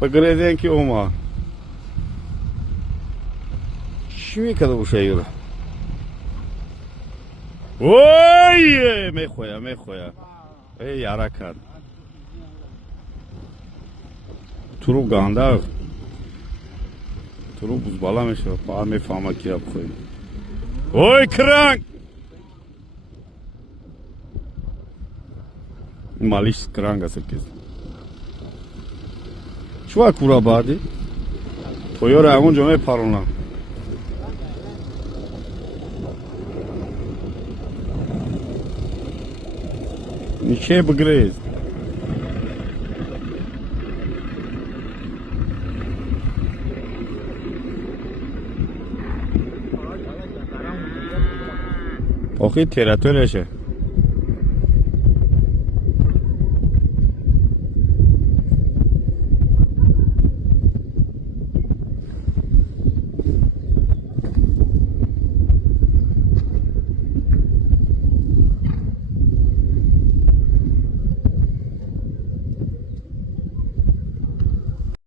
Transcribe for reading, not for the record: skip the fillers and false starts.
بگریزن که اوما چی میکده او شیره اوی میخویا ای یارا کرد تو رو گانده تو رو بزبالا میشه پا میفهمه که بخوی اوی کرنگ مالیش کرنگ است کس چوا کورا بادی تویور اونجا میپرونم نیچه بگریز آخی تیراتورشه